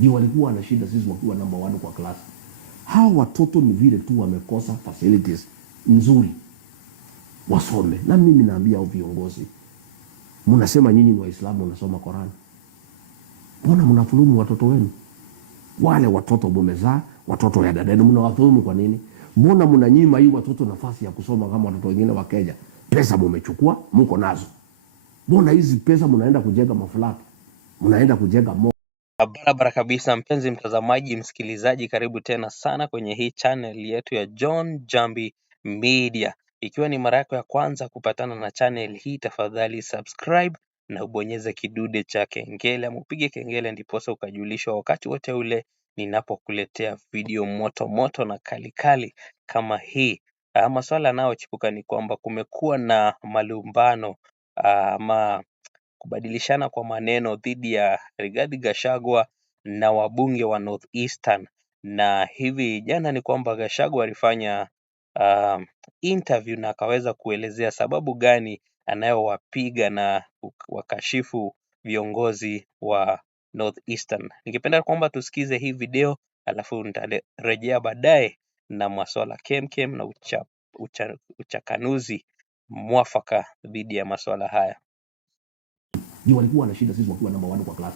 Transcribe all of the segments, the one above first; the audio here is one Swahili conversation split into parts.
ndio walikuwa na shida, sisi wakiwa number 1 kwa class. Hao watoto ni vile tu wamekosa facilities nzuri wasome. Na mimi naambia hao viongozi, mnasema nyinyi ni Waislamu, mnasoma Qur'an, mbona mnadhulumu watoto wenu? Wale watoto mmezaa, watoto ya dada, mnawadhulumu kwa nini? Mbona mnanyima hii watoto nafasi ya kusoma kama watoto wengine wa Kenya? Pesa mmechukua, mko nazo. Mbona hizi pesa mnaenda kujenga maflati, mnaenda kujenga Barabara kabisa, mpenzi mtazamaji, msikilizaji, karibu tena sana kwenye hii channel yetu ya John Jambi Media. Ikiwa ni mara yako ya kwanza kupatana na channel hii, tafadhali subscribe na ubonyeze kidude cha kengele, upige kengele ndiposa ukajulishwa wakati wote ule ninapokuletea video moto moto na kali kali kama hii. Maswala yanayochipuka ni kwamba kumekuwa na malumbano ama kubadilishana kwa maneno dhidi ya Rigathi Gachagua na wabunge wa North Eastern. Na hivi jana ni kwamba Gachagua alifanya interview na akaweza kuelezea sababu gani anayowapiga na wakashifu viongozi wa North Eastern. Ningependa kwamba tusikize hii video alafu nitarejea baadaye na maswala kemkem na uchakanuzi mwafaka dhidi ya maswala haya. ndio walikuwa na shida, sisi wakiwa number 1 kwa class.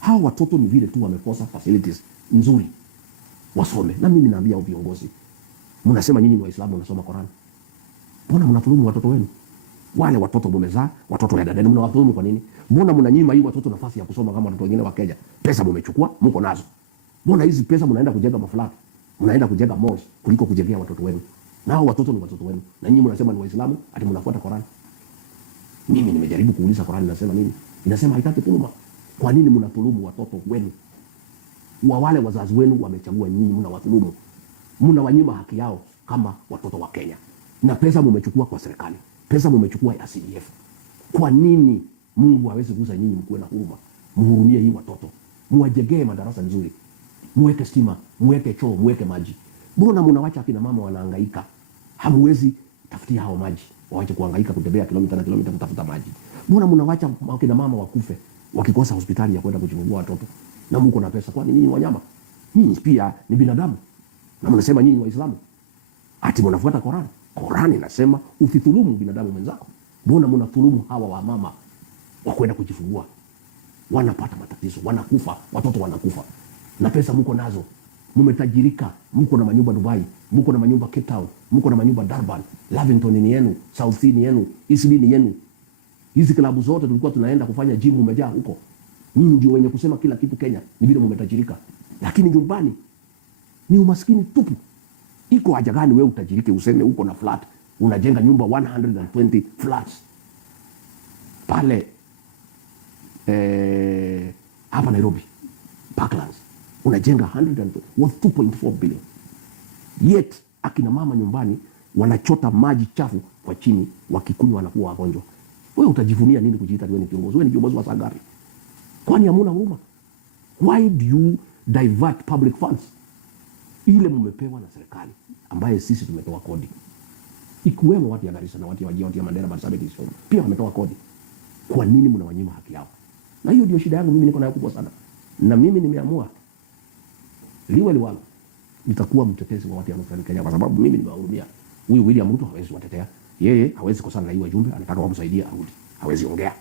Hao watoto ni vile tu wamekosa facilities nzuri wasome. Na mimi naambia hao viongozi, mnasema nyinyi ni Waislamu, mnasoma Qur'an, mbona mnadhulumu watoto wenu? Wale watoto mmezaa, watoto ya dada, mnawadhulumu kwa nini? Mbona mnanyima hii watoto nafasi ya kusoma kama watoto wengine wa Kenya? Pesa mmechukua, mko nazo. Mbona hizi pesa mnaenda kujenga maflati, mnaenda kujenga malls kuliko kujengea watoto wenu? Nao watoto ni watoto wenu, na nyinyi mnasema ni Waislamu ati mnafuata Qur'an. Mimi nimejaribu kuuliza Qur'an inasema nini? Inasema haitaki dhuluma. Kwa nini mnadhulumu watoto wenu? Wale wazazi wenu wamechagua nyinyi, mnawadhulumu. Mnawanyima haki yao kama watoto wa Kenya. Na pesa mmechukua kwa serikali. Pesa mmechukua ya CDF. Kwa nini Mungu hawezi kugusa nyinyi mkuwe na huruma? Mhurumie hii watoto. Muwajengee madarasa nzuri. Muweke stima, muweke choo, muweke maji. Mbona mnawacha akina mama wanahangaika? Hamwezi tafutia hao maji. Waache kuhangaika kutembea kilomita na kilomita kutafuta maji. Mbona mnawacha akina mama wakufe wakikosa hospitali ya kwenda kujifungua watoto? Na mko na pesa, kwani nyinyi wanyama? Nyinyi pia ni binadamu. Na mnasema nyinyi Waislamu ati mnafuata Qur'an. Qur'an inasema usithulumu binadamu mwenzako. Mbona mnadhulumu hawa wa mama wa kwenda kujifungua? Wanapata matatizo, wanakufa, watoto wanakufa. Na pesa mko nazo. Mmetajirika, mko na manyumba Dubai, mko na manyumba Cape Town, mko na manyumba Durban, Lavington ni yenu, South Sea ni yenu, Eastleigh ni yenu. Hizi klabu zote tulikuwa tunaenda kufanya gym umejaa huko. Nyinyi ndio wenye kusema kila kitu Kenya, ni vile mmetajirika. Lakini nyumbani ni umaskini tupu. Iko haja gani wewe utajirike useme uko na flat, unajenga nyumba 120 flats pale hapa Nairobi Parklands, unajenga 100 worth 2.4 billion. Yet akina mama nyumbani wanachota maji chafu kwa chini, wakikunywa wanakuwa wagonjwa. Wewe utajivunia nini kujiita wewe ni kiongozi? Wewe ni kiongozi wa Sagari. Kwani hamuna huruma? Why do you divert public funds? Ile mmepewa na serikali ambaye sisi tumetoa kodi. Ikiwemo watu ya Garissa na watu ya Wajir, watu ya Mandera, Marsabit, pia wametoa kodi. Kwa nini mnawanyima haki yao? Na hiyo ndio shida yangu, mimi niko nayo kubwa sana. Na mimi nimeamua liwe liwalo, nitakuwa mtetezi wa watu ya North Kenya, kwa sababu mimi nimewahurumia. Huyu William Ruto hawezi watetea. Yeye hawezi kosana na hiyo wajumbe, anataka wamsaidie arudi. Hawezi ongea.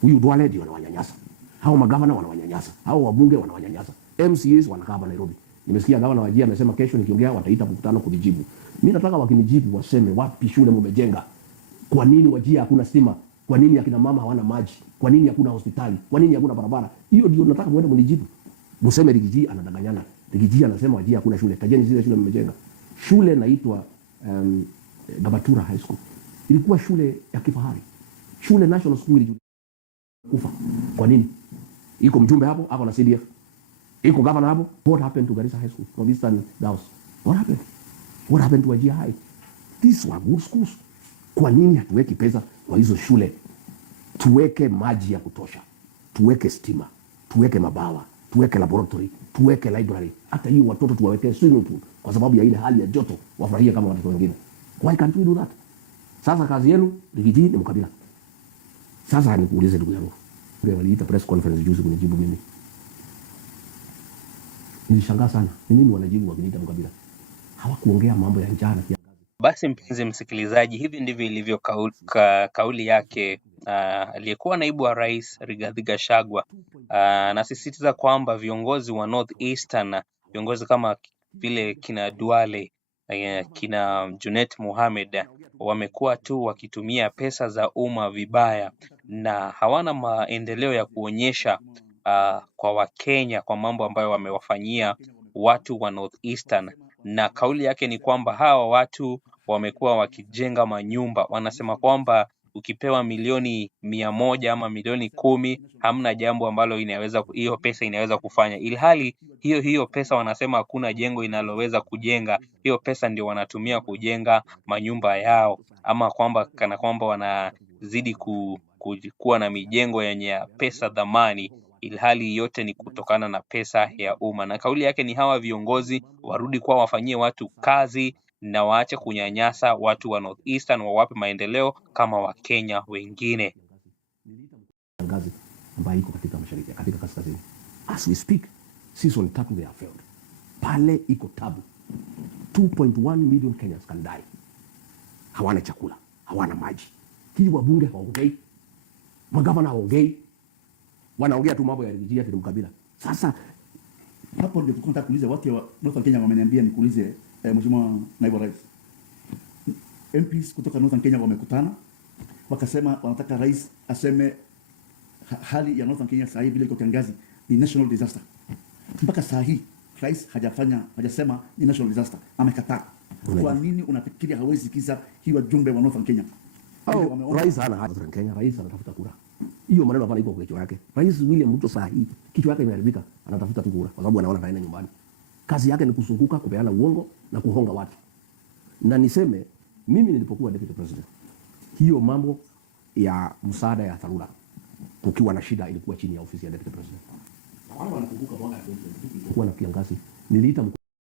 Huyu Duale ndio anawanyanyasa. Hao magavana wanawanyanyasa. Hao wabunge wanawanyanyasa. MCAs wanakaa hapa Nairobi. Nimesikia gavana Wajir amesema kesho nikiongea wataita mkutano kunijibu. Mimi nataka wakinijibu waseme wapi shule mmejenga? Kwa nini Wajir hakuna stima? Kwa nini akina mama hawana maji? Kwa nini hakuna hospitali? Kwa nini hakuna barabara? Hiyo ndio nataka muende mnijibu. Mseme Rigiji anadanganyana. Rigiji anasema Wajir hakuna shule. Tajeni zile shule mmejenga. Shule inaitwa Gabatura High School. Ilikuwa shule ya kifahari. Shule National School ilikufa. Kwa nini? Iko mjumbe hapo, hapo na CDF. Iko governor hapo. What happened to Garissa High School? From Eastern Downs. What happened? What happened to Wajir High? These were good schools. Kwa nini hatuweki pesa kwa hizo shule? Tuweke maji ya kutosha. Tuweke stima. Tuweke mabawa. Tuweke laboratory. Tuweke library. Hata hiyo watoto tuwawekee swimming pool kwa sababu ya ile hali ya joto, wafurahie kama watoto wengine. Why can't we do that? Sasa kazi yenu Rigiji ni mkabila. Sasa nikuulize ndugu yangu. Ndio waliita press conference juzi kunijibu mimi. Nilishangaa sana. Ni mimi wanajibu wakiniita mkabila. Hawakuongea mambo ya njaa na kiangazi. Basi mpenzi msikilizaji, hivi ndivyo ilivyo kauli yake aliyekuwa naibu wa rais Rigathi Gachagua. Anasisitiza kwamba viongozi wa North Eastern, viongozi kama vile kina Duale, kina Junet Mohamed, wamekuwa tu wakitumia pesa za umma vibaya na hawana maendeleo ya kuonyesha kwa Wakenya kwa mambo ambayo wamewafanyia watu wa North Eastern. Na kauli yake ni kwamba hawa watu wamekuwa wakijenga manyumba. Wanasema kwamba ukipewa milioni 100 ama milioni 10, hamna jambo ambalo hiyo pesa inaweza kufanya. Ilhali hiyo pesa wanasema hakuna jengo inaloweza kujenga. Hiyo pesa ndio wanatumia kujenga manyumba yao, ama kwamba kana kwamba wanazidi kuwa na mijengo yenye pesa dhamani, ilhali yote ni kutokana na pesa ya umma. Na kauli yake ni hawa viongozi warudi kwa wafanyie watu kazi na waache kunyanyasa watu wa North Eastern, wawape maendeleo kama Wakenya wengine. Ngazi ambayo iko katika mashariki, katika kaskazini. As we speak, season 3 they have failed. Pale iko tabu. 2.1 million Kenyans can die. Hawana chakula, hawana maji. Hii wabunge hawaongei, magavana hawaongei, wanaongea tu mambo ya rijia ya mkabila. Sasa hapo ndio tuko nataka kuuliza watu wa Northern Kenya wameniambia nikuulize Mheshimiwa Naibu Rais. MPs kutoka Northern Kenya wamekutana wakasema wanataka rais aseme hali ya Northern Kenya sasa hivi vile iko kiangazi ni national disaster. Mpaka saa hii rais hajasema ni national disaster, amekataa. Kwa nini unafikiria hawezi kisa hii wajumbe wa Northern Kenya? Rais hana Northern Kenya, rais anatafuta kura. Hiyo maneno hapana iko kwa kichwa yake. Rais William Ruto saa hii kichwa yake imeharibika, anatafuta tu kura kwa sababu anaona kaenda nyumbani. Kazi yake ni kuzunguka, kupeana uongo na kuhonga watu. Na niseme mimi nilipokuwa deputy president, hiyo mambo ya msaada ya dharura kukiwa na shida ilikuwa chini ya ofisi ya deputy president. Wao wanakumbuka mwaka 2022 kulikuwa na kiangazi. Niliita